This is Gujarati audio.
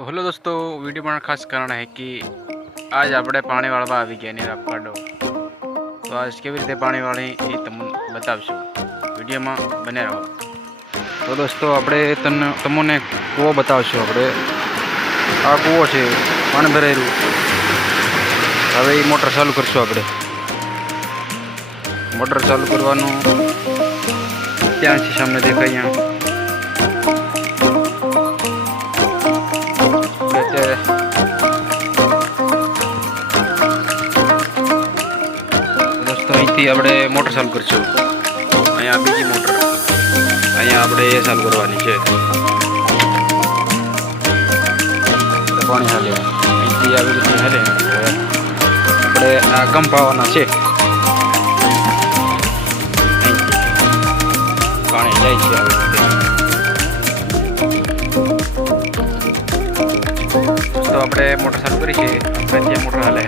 तो हेलो दोस्तों, वीडियो बनाना खास कारण है कि आज આપણે પાણી વાળવા આવી ગયા ને રાખવાડો। તો આજ કેવી રીતે પાણી વાળી એ તમને બતાવશું, વિડીયોમાં બને રહો। તો દોસ્તો આપણે તમને કૂવો બતાવશું। આપણે આ કૂવો છે, પાણી ભરાયેલું। હવે એ મોટર ચાલુ કરશું। આપણે મોટર ચાલુ કરવાનું ત્યાં છે, સામે દેખાય અહીંયા। दोस्तों અહીંથી આપણે મોટર ચાલુ કરશું। અહીંયા બીજી મોટર, અહીંયા આપણે એ ચાલુ કરવાની છે। પાણી હાલે અહીંથી આવી રીતે હાલે। આપણે આ કંપાવાના છે, પાણી જાય છે આવી રીતે। તો આપણે મોટર ચાલુ કરી છે, આપણે ત્યાં મોટર હાલે।